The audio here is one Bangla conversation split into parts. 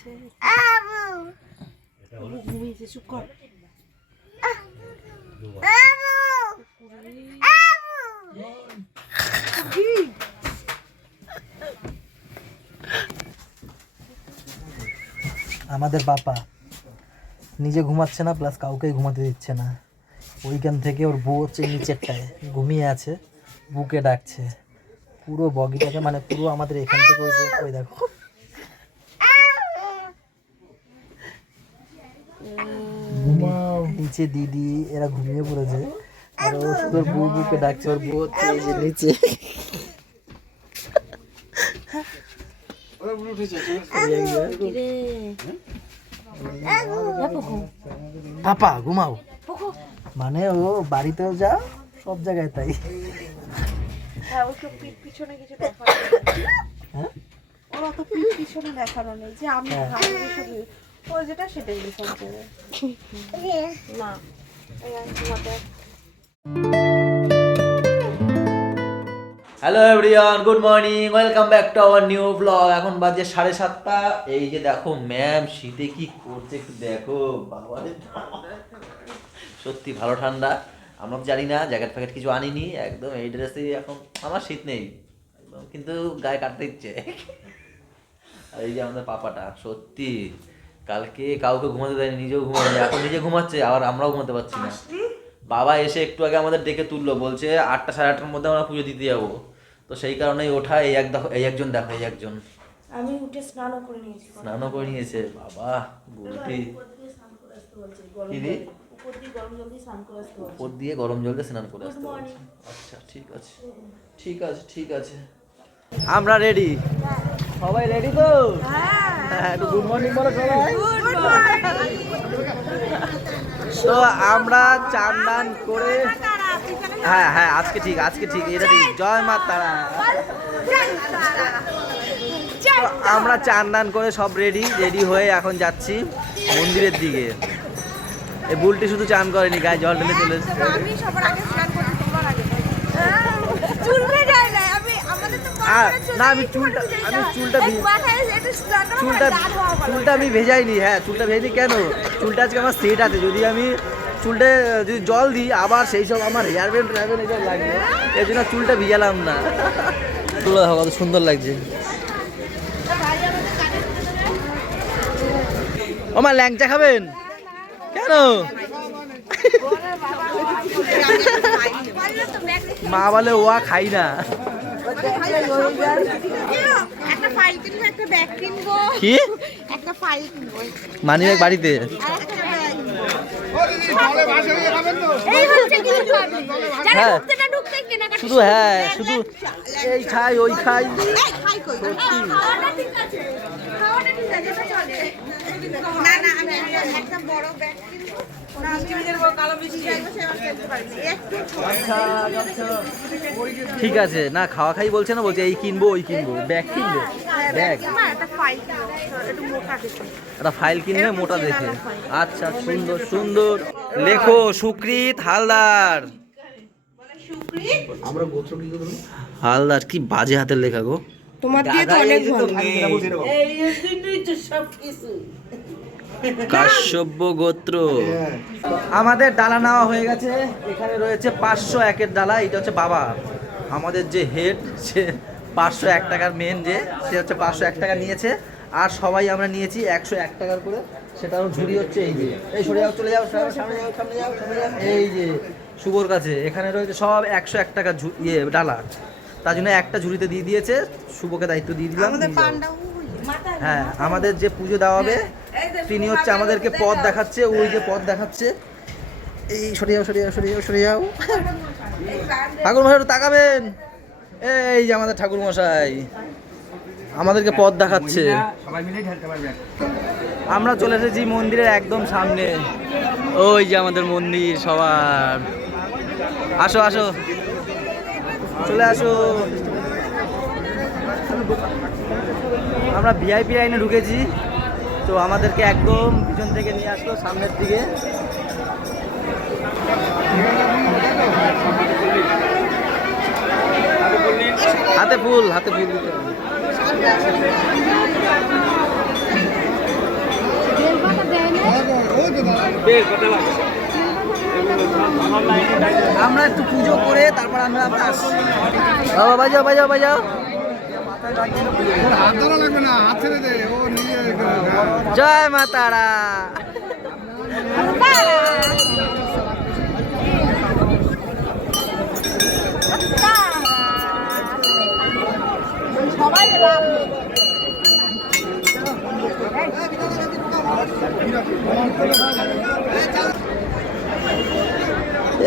ঘুমাচ্ছে, ঘুমিয়েছে। চুপ কর। আমাদের পাপা নিজে ঘুমাচ্ছে না, প্লাস কাউকে ঘুমাতে দিচ্ছে না। ওইখান থেকে ওর বউ হচ্ছে নিচেরটায় ঘুমিয়ে আছে, বুকে ডাকছে পুরো বগিটাকে, মানে পুরো আমাদের এখান থেকে ওই দেখো নিচে দিদি এরা ঘুমিয়ে পড়েছে, আর ও শুধু ওর বউ বুকে ডাকছে, ওর বউ হচ্ছে এই যে নিচে। পাপা ঘুমাও, মানে ও বাড়িতেও যা সব জায়গায় তাই। হ্যাঁ, ওর তো পিছনে কিছু দেখানো নেই। হ্যাঁ, ওর অত পিছনে দেখানো নেই যে আমি শুধু ও যেটা সেটাই লিসন করে না। Hello everyone, good morning, welcome back to our new blog. এখন বাজে 7:30। এই যে দেখো ম্যাম শীতে কি করছে একটু দেখো, বাবা সত্যি ভালো ঠান্ডা। আমরা তো জানি না, জ্যাকেট ফ্যাকেট কিছু আনিনি, একদম এই ড্রেসে এখন আমার শীত নেই একদম, কিন্তু গায়ে কাটতে ইচ্ছে। আর এই যে আমাদের পাপাটা সত্যি কালকে কাউকে ঘুমাতে দেয়নি, নিজেও ঘুমায়নি, এখন নিজে ঘুমাচ্ছে, আবার আমরাও ঘুমাতে পারছি না। বাবা এসে একটু আগে আমাদের ডেকে তুললো, বলছে 8টা সাড়ে 8টার মধ্যে আমরা পুজো দিতে যাবো। তো সেই কারণেই ওঠা। এই একজন দেখো, এই একজন আমি উঠে স্নানও করে নিয়েছি। স্নানও করে নিয়েছে বাবা, বুলটি উপর দিয়ে গরম জল দিয়ে স্নান করে আসতে বলছে। আচ্ছা ঠিক আছে, ঠিক আছে, ঠিক আছে। আমরা রেডি, সবাই রেডি তো? হ্যাঁ, একটু গুড মর্নিং বলো সবাই। তো আমরা চান দান করে, হ্যাঁ হ্যাঁ আজকে ঠিক, আজকে ঠিক, এটা ঠিক। জয় মা তারা। আমরা চান দান করে সব রেডি হয়ে এখন যাচ্ছি মন্দিরের দিকে। এই বুলটি শুধু চান করেনি, গায়ে জল ঢেলে চলে এসেছে। আমি সবার আগে স্নান করতে, তোমার আগে চুল ভেজে যায় না। আমাদের তো না, আমি চুলটা আমি ভেজাইনি। হ্যাঁ, চুলটা ভেজাইনি কেন? চুলটা আজকে আমার সেট আছে, যদি আমি চুলটা যদি জল দিই আবার সেই সব আমার হেয়ার ব্যান্ড এসব লাগবে, এই জন্য চুলটা ভিজালাম না। চুলটা দেখো কত সুন্দর লাগছে। ও মা, ল্যাংচা খাবেন কেন? মা বলে ও খাই না। কি মানি ব্যাগ বাড়িতে? হ্যাঁ শুধু, হ্যাঁ শুধু এই খাই ওই খাই। ঠিক আছে না, খাওয়া খাই বলছে না, বলছে এই কিনবো ওই কিনবো, ব্যাগ কিনবো, ব্যাগ একটা ফাইল কিনবে মোটা দেখে। আচ্ছা সুন্দর সুন্দর লেখো, সুকৃত হালদার। হালদার কি বাজে হাতের লেখা গো। তোমার দিয়ে তো অনেক কাশ্যপ গোত্র। আমাদের ডালা নেওয়া হয়ে গেছে, এখানে রয়েছে 501-এর ডালা। এটা হচ্ছে বাবা, আমাদের যে হেড, সে 501 টাকার মেন, যে সে হচ্ছে 501 টাকা নিয়েছে, আর সবাই আমরা নিয়েছি 101 টাকার করে। সেটাও ঝুড়ি হচ্ছে এই যে, এই সরে যাও, চলে যাও, সামনে যাও, সামনে যাও, সামনে যাও। এই যে শুভর কাছে এখানে রয়েছে সব 101 টাকা ডালা, তার জন্য একটা ঝুড়িতে দিয়ে দিয়েছে, শুভকে দায়িত্ব দিয়ে দিলাম। হ্যাঁ, আমাদের যে পুজো দেওয়া হবে তিনি হচ্ছে আমাদেরকে পথ দেখাচ্ছে, ওই যে পথ দেখাচ্ছে। এই সরে যাও, সরে যাও, সরে যাও, সরে যাও। ঠাকুর মশাই একটু তাকাবেন, এই যে আমাদের ঠাকুর মশাই আমাদেরকে পথ দেখাচ্ছে। আমরা চলে এসেছি মন্দিরের একদম সামনে, ওই যে আমাদের মন্দির। সবার আসো আসো, চলে আসো। আমরা ভিআইপি লাইনে ঢুকেছি, তো আমাদেরকে একদম পিছন থেকে নিয়ে আসলো সামনের দিকে। হাতে ফুল, হাতে ফুল দিতে হবে। আমরা একটু পুজো করে তারপর আমরা আসছি। বাবা বাজাও বাজাও বাজাও। হাত ধরা লাগবে না, হাত ছেড়ে দে, ও নিজে জয় মা তারা। সবাই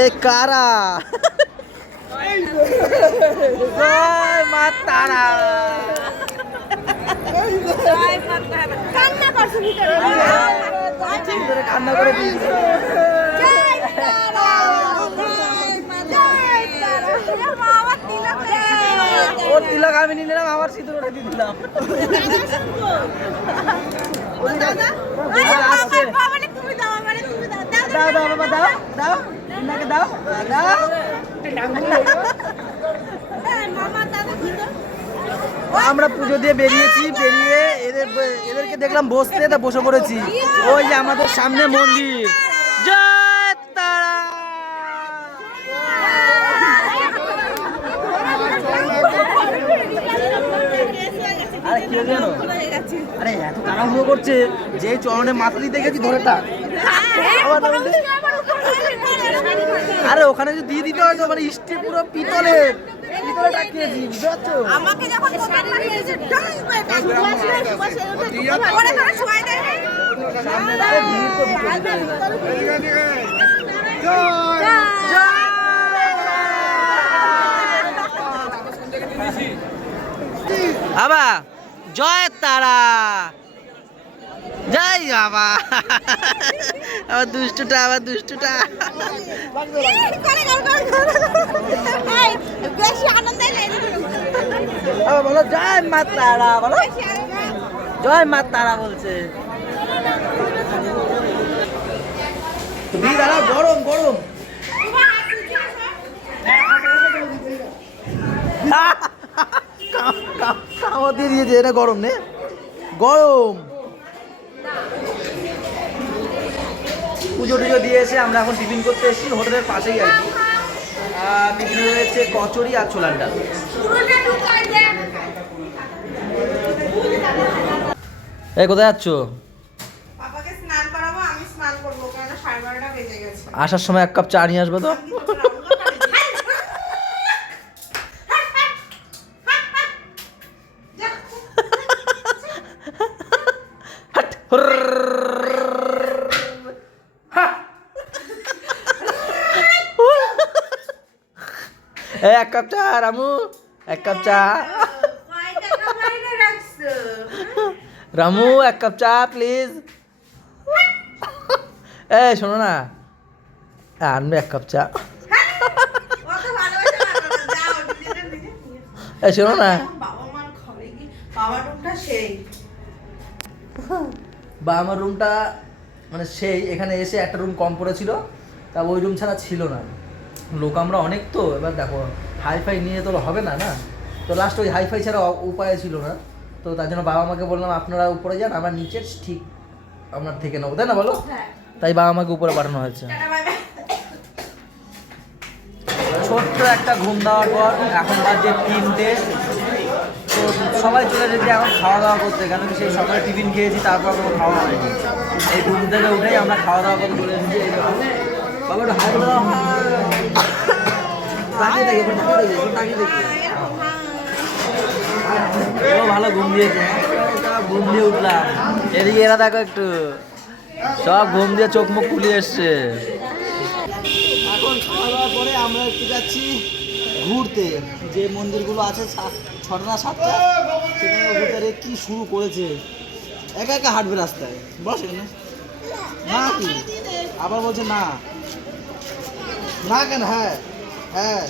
এ কারা? জয় মা তারা। কান্না করছে ভিতরে কান্না করে দিয়েছে। ওর তিলক আমি নিয়ে নিলাম, আমার সিঁদুর ওটা দিয়ে দিলাম। আসছে। দাও দাও বাবা দাও দাও, ইন্নাকে দাও দাও। আমরা পুজো দিয়ে বেরিয়েছি, বেরিয়ে এদেরকে দেখলাম বসতে, তা বসে পড়েছি। ওই যে আমাদের সামনে মন্দির। জয় তারা। আরে কি হলো জানো? আরে এত তাড়াহুড়ো করছে যে চরণে মাথা দিতে গেছি ধরে টাক। আরে ওখানে যদি দিয়ে দিতে হয় তো মানে স্টিল পুরো পিতলের পিতলে টাকিয়েছি, বুঝতে পারছো? আমাকে যখন ওরা ধরে শোয়াই দেয় না। সামনে আরে ভিড় তো ভিতরে। বাবা জয় তারা। জয় বাবা। আবার দুষ্টুটা, আবার দুষ্টুটা। বেশি আনন্দ আবার বলো জয় মা তারা, বলো জয় মা তারা বলছে। দাঁড়া, গরম গরম। কামড় দিয়ে দিয়েছে, এটা গরম নে, গরম। পুজো টুজো দিয়ে এসে আমরা এখন টিফিন করতে এসেছি হোটেলের পাশেই আর কি। টিফিনে রয়েছে কচুরি আর ছোলার ডাল। এই কোথায় যাচ্ছ? পাপাকে স্নান করাবো, আমি স্নান করবো, কারণ 12:30 বেজে গেছে। আসার সময় এক কাপ চা নিয়ে আসবে তো। এক কাপ চা রামু, এক কাপ চা। রামু এক কাপ চা প্লিজ। এ শোনো না, আনবে এক কাপ চা। এ শোনো না, বা আমার রুমটা মানে সেই এখানে এসে একটা রুম কম পড়েছিল, তা ওই রুম ছাড়া ছিল না। লোক আমরা অনেক, তো এবার দেখো হাইফাই নিয়ে তো হবে না না, তো লাস্ট ওই হাইফাই ছাড়া উপায় ছিল না। তো তার জন্য বাবা মাকে বললাম আপনারা উপরে যান, আমরা নিচে ঠিক আপনার থেকে নেবো, তাই না বলো? তাই বাবা মাকে উপরে পাঠানো হয়েছে। ছোট্ট একটা ঘুম দেওয়ার পর এখন বাজে 3টে। তো সবাই চলে যেতে এখন খাওয়া দাওয়া করতে, কেন কি সেই সকালে টিফিন খেয়েছি, তারপর কোনো খাওয়া হয়নি। এই ঘুম থেকে উঠেই আমরা খাওয়া দাওয়া করতে চলে এসেছি। এই দেখো বাবা একটু হাই দাও, তাকিয়ে দেখি, তাকিয়ে দেখি। ও ভালো ঘুম দিয়েছে, ঘুম দিয়ে উঠলাম। এদিকে এরা দেখো একটু সব ঘুম দিয়ে চোখ মুখ খুলে এসছে। এখন খাওয়া দাওয়ার পরে আমরা একটু যাচ্ছি ঘুরতে, যে মন্দিরগুলো আছে 6টা না 7টা, সেখানে ঘুরতে। কি শুরু করেছে, একা একা হাঁটবে রাস্তায়, বস এখানে না কি আবার বলছে না না কেন? হ্যাঁ হ্যাঁ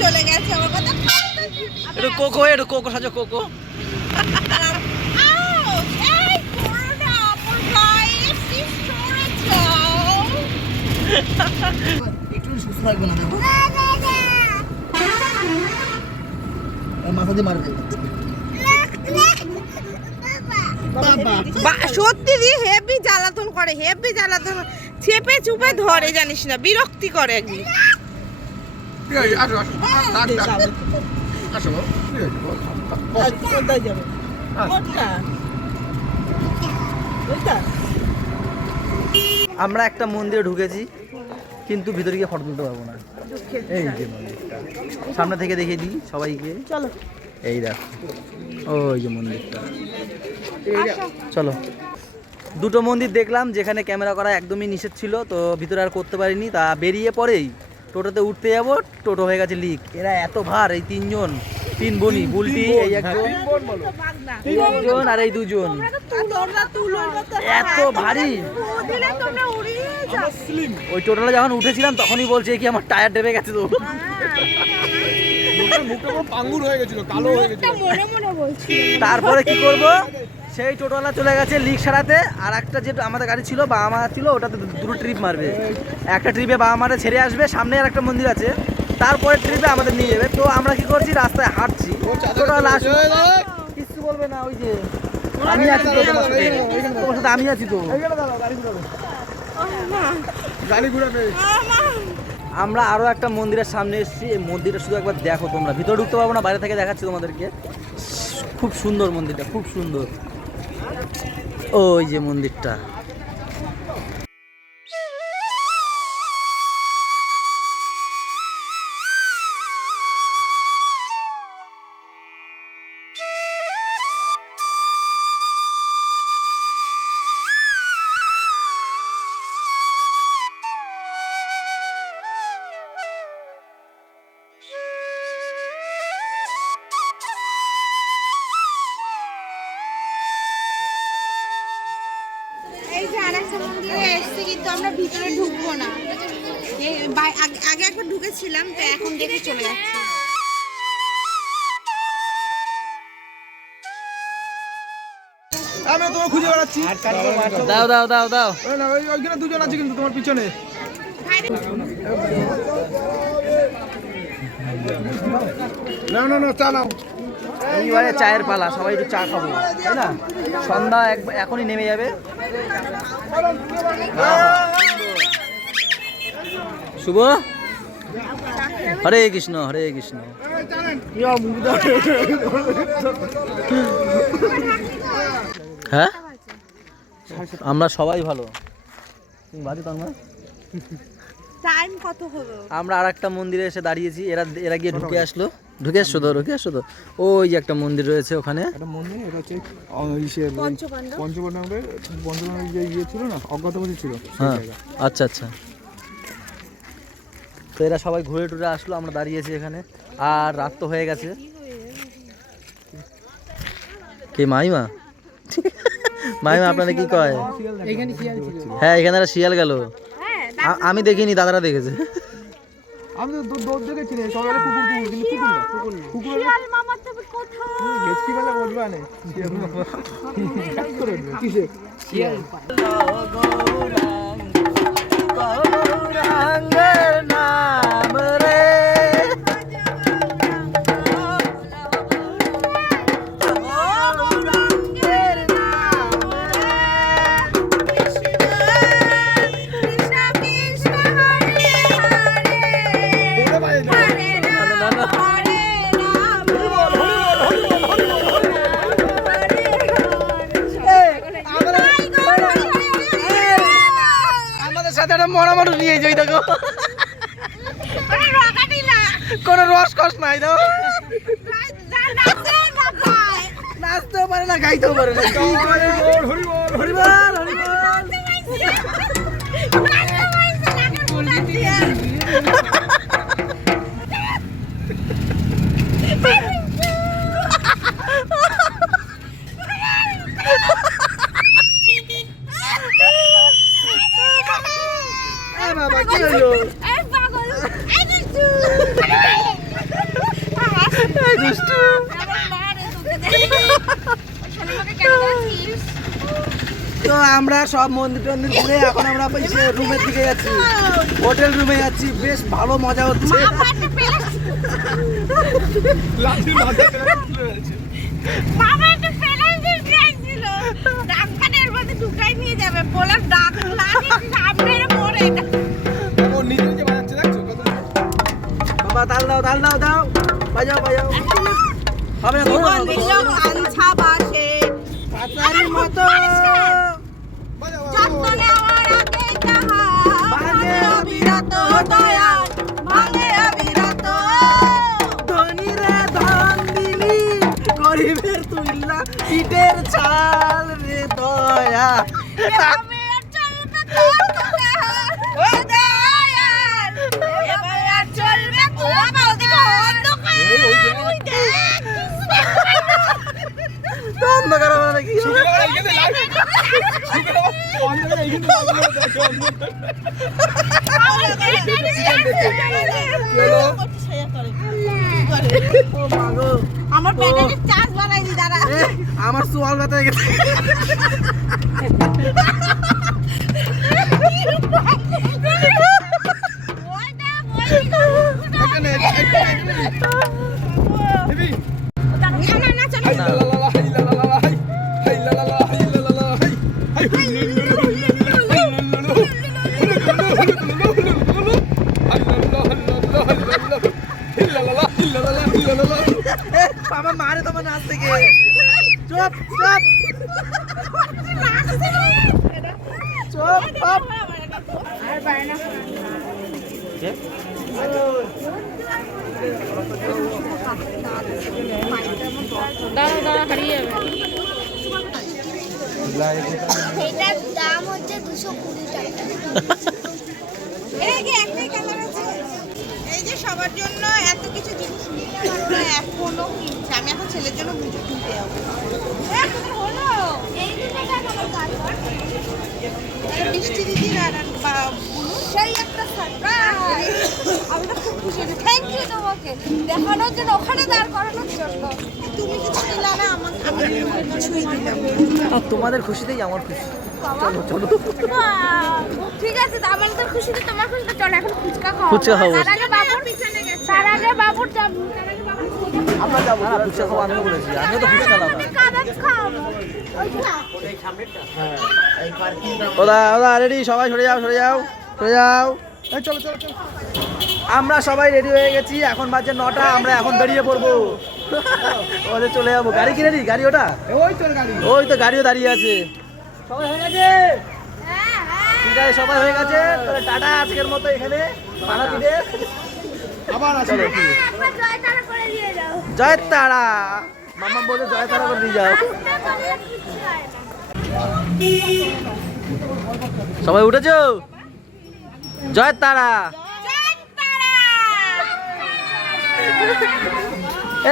চলে গেছে আমার কথা। একটু কোকো, একটু কোকো সাজো, কোকো। একটু সুস্থ থাকবে না? মাথা দিয়ে মারবে। সত্যি দিয়ে হেভি জ্বালাতন করে, হেভি জ্বালাতন, চেপে চুপে ধরে, জানিস না, বিরক্তি করে একদিন। আসো আসো ডাক ডাক আসো কোথায় যাবে? আমরা একটা মন্দিরে ঢুকেছি, কিন্তু ভিতরে গিয়ে ফটো তুলতে পারবো না। এই যে মন্দিরটা সামনে থেকে দেখিয়ে দিই সবাইকে। চলো এই দেখো, ওই যে মন্দিরটা। চলো। দুটো মন্দির দেখলাম যেখানে ক্যামেরা করা একদমই নিষেধ ছিল, তো ভিতরে আর করতে পারিনি। তা বেরিয়ে পরেই টোটোতে উঠতে যাবো, টোটো হয়ে গেছে লিক। এরা এত ভার, এই তিনজন, তিন বোনই, বুলটি এই একজন আর এই দুজন, এত ভারী। ওই টোটোটা যখন উঠেছিলাম তখনই বলছে কি আমার টায়ার ডেবে গেছে। তো পাঙ্গুর হয়ে গেছিল, কালো হয়ে গেছিল। তারপরে কি করব, সেই টোটোওয়ালা চলে গেছে লিক সারাতে। আর একটা যেটা আমাদের গাড়ি ছিল, বাবা মা ছিল, ওটাতে দুটো ট্রিপ মারবে। একটা ট্রিপে বাবা মারে ছেড়ে আসবে, সামনে আর একটা মন্দির আছে, তারপরে ট্রিপে আমাদের নিয়ে যাবে। তো আমরা কি করছি, রাস্তায় হাঁটছি, টোটোওয়ালা আসবে, কিছু বলবে না। ওই যে আমি আছি তো, তোমার সাথে আমি আছি তো। গাড়ি ঘুরাবে। আমরা আরো একটা মন্দিরের সামনে এসেছি। এই মন্দিরটা শুধু একবার দেখো তোমরা, ভিতরে ঢুকতে পারবো না, বাইরে থেকে দেখাচ্ছি তোমাদেরকে। খুব সুন্দর মন্দিরটা, খুব সুন্দর। ওই যে মন্দিরটা, এই যে আরেকটা মন্দিরে এসেছি, কিন্তু আমরা ভিতরে ঢুকবো না। আগে একবার ঢুকেছিলাম, তো এখন দেখে চলে যাচ্ছি। আমি তোমার খুঁজে বেড়াচ্ছি। দাও দাও দাও দাও। ওইখানে দুজন আছে কিন্তু তোমার পিছনে। না না না, চা নাও। এইবারে চায়ের পালা, সবাই একটু চা খাবো, তাই না? সন্ধ্যা এখনই নেমে যাবে। শুভ, হরে কৃষ্ণ, হরে কৃষ্ণ। হ্যাঁ, আমরা সবাই ভালো। বাজে তন্মা, টাইম কত হলো? আমরা আর একটা মন্দিরে এসে দাঁড়িয়েছি। এরা গিয়ে ঢুকে আসলো। ঢুকে আসছো তো? ওই যে একটা মন্দির রয়েছে ওখানে। একটা মন্দির, এটা হচ্ছে পঞ্চপাণ্ডব। পঞ্চপাণ্ডবের যে ইয়ে ছিল না, অজ্ঞাতবাসী ছিল। হ্যাঁ, আচ্ছা আচ্ছা। তো এরা সবাই ঘুরে টুরে আসলো, আমরা দাঁড়িয়েছি এখানে। আর রাত তো হয়ে গেছে। কে মাইমা? মাইমা আপনারা কি কয়? হ্যাঁ, এখানে একটা শিয়াল গেল। আমি দেখিনি, দাদারা দেখেছে। আমি তো দৌড় দেখেছি, সবাই কুকুর কুকুর, কিন্তু কুকুর না, কুকুর শিয়াল মামা তুমি কোথায়? গেছকি বেলা বলবা না কিসে শিয়াল। গৌরাঙ্গের নাম রে, গৌরাঙ্গের নাম রে, কৃষ্ণ কৃষ্ণ হরে হরে, হরে রাম হরে রাম, আমাদের সাথে একটা মরামারু নিয়ে যাই। দেখো কোনো রস কস নাই, দাও নাচতেও পারে না, গাইতেও পারে না। কি করে? হরিবল হরিবল হরিবল। বাবা কি হলো? দুষ্টু। তো আমরা সব মন্দির টন্দির ঘুরে এখন আমরা রুমের দিকে যাচ্ছি, হোটেল রুমে যাচ্ছি। বেশ ভালো মজা হচ্ছে। লাঠির মাথায় ফেলে দিয়েছে। বাবা একটা ফেলাইতে চাইছিল ডাক্তারের মধ্যে ঢুকাই নিয়ে যাবে বলে ডাক লাগে সামনে পড়ে এটা ও নিজে নিজে বাজাচ্ছে দেখছো কত বাবা তাল দাও দাও বাজাও হবে না ধরো না, জীবন দিল কাঞ্ছা বাসে পাতার মতো বাজাও যত্ন নেওয়ার আগে যাহা ভাঙে অবিরত দয়াল ভাঙে অবিরত ধনীরে ধন দিলি গরিবের তুইলা ইটের ছাল রে দয়া এভাবে আর চলবে কত ও দয়াল এভাবে আর চলবে কত অন্ধকার ওই দেখ অন্ধকার হবে নাকি শুকিয়ে গেল এইখানে লাইট শুকিয়ে গেল অন্ধকারে এইখানে দেখো ও মাগো আমার ব্যাটারি চার্জ বানাইনি দাঁড়া এ, আমার সোয়াল ব্যথা হয়ে গেছে এখানে হেভি হাই লা লা লা হাই লা লা লা হাই হাই লা লা লা হাই লা লা লা হাই হাই বাবা মারে তোমার নাচ থেকে চুপ এটার দাম হচ্ছে 220 টাকা। এই যে একটাই কালার আছে এই যে সবার জন্য এত কিছু জিনিস নিতে পারবো না এখনো কিনছে আমি এখন ছেলের জন্য পুজো কিনতে যাবো হলো এই দুটো টাকা আমার কারবার। এই বৃষ্টি দিদির আর বুনু সেই একটা সারপ্রাইজ। আমি তো খুব খুশি হয়েছি। থ্যাংক ইউ তোমাকে দেখানোর জন্য, ওখানে দাঁড় করানোর জন্য। তুমি কিছু নিলা না আমাকে আমি কিছুই দিলাম আর তোমাদের খুশিতেই আমার খুশি চলো ঠিক আছে, তো আমার তো খুশিতে তোমার খুশিতে, চলো এখন ফুচকা খাওয়া। ফুচকা খাবো। তার আগে বাবুর পিছনে গেছে। তার আগে বাবুর যাবো। তার আগে বাবুর ফুচকা আমরা যাবো না ফুচকা খাবো আমিও বলেছি আমিও তো ফুচকা খাবো কাবাব খাওয়াবো। ওদা রেডি সবাই সরে যাও এই চলো চলো চলো আমরা সবাই রেডি হয়ে গেছি এখন বাজে 9টা আমরা এখন বেরিয়ে পড়বো ওদের চলে যাবো গাড়ি কি রেডি গাড়ি ওটা ওই তোর গাড়ি ওই তো গাড়িও দাঁড়িয়ে আছে সবাই হয়ে গেছে ঠিক আছে সবাই হয়ে গেছে তাহলে টাটা আজকের মতো এখানে পানাতিদের আবার আসো একবার জয় তারা করে দিয়ে যাও। জয় তারা মামা বলে জয় তারা করে দিয়ে যাও আস্তে করলে কিছু হয় না। সবাই উঠেছো জয় তারা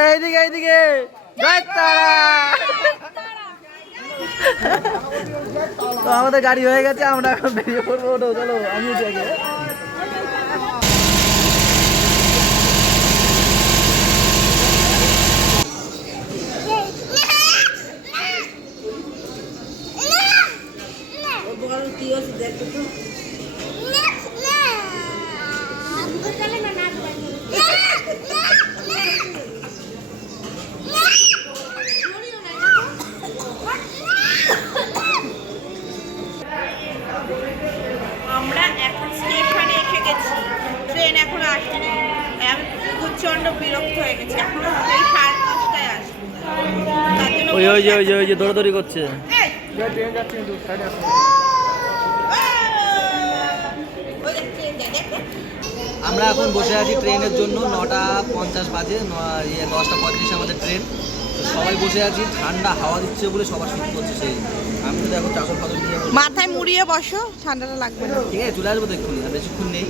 এইদিকে জয় তারা তো আমাদের গাড়ি হয়ে গেছে আমরা এখন বেরিয়ে পড়বো ওঠো চলো আমি উঠি আগে আমরা এখন স্টেশনে এসে গেছি ট্রেন এখনো আসেনি আমি প্রচন্ড বিরক্ত হয়ে গেছি এখনো সেই 5:30টায় আসবে তার জন্য ওই যে দৌড়াদৌড়ি করছে এই, ট্রেন যাচ্ছে কিন্তু সাইডে আসো ওই যে ট্রেন যায়, দেখ, দেখ। আমরা এখন বসে আছি ট্রেনের জন্য 9:50 বাজে 10:35 আমাদের ট্রেন তো সবাই বসে আছি ঠান্ডা হাওয়া দিচ্ছে বলে সবার শীত করছে সেই আমি তো এখন চাদর ফাদর নিয়ে বসে মাথায় মুড়িয়ে বসো ঠান্ডাটা লাগবে না ঠিক আছে চলে আসবো তো এক্ষুনি আর বেশিক্ষণ নেই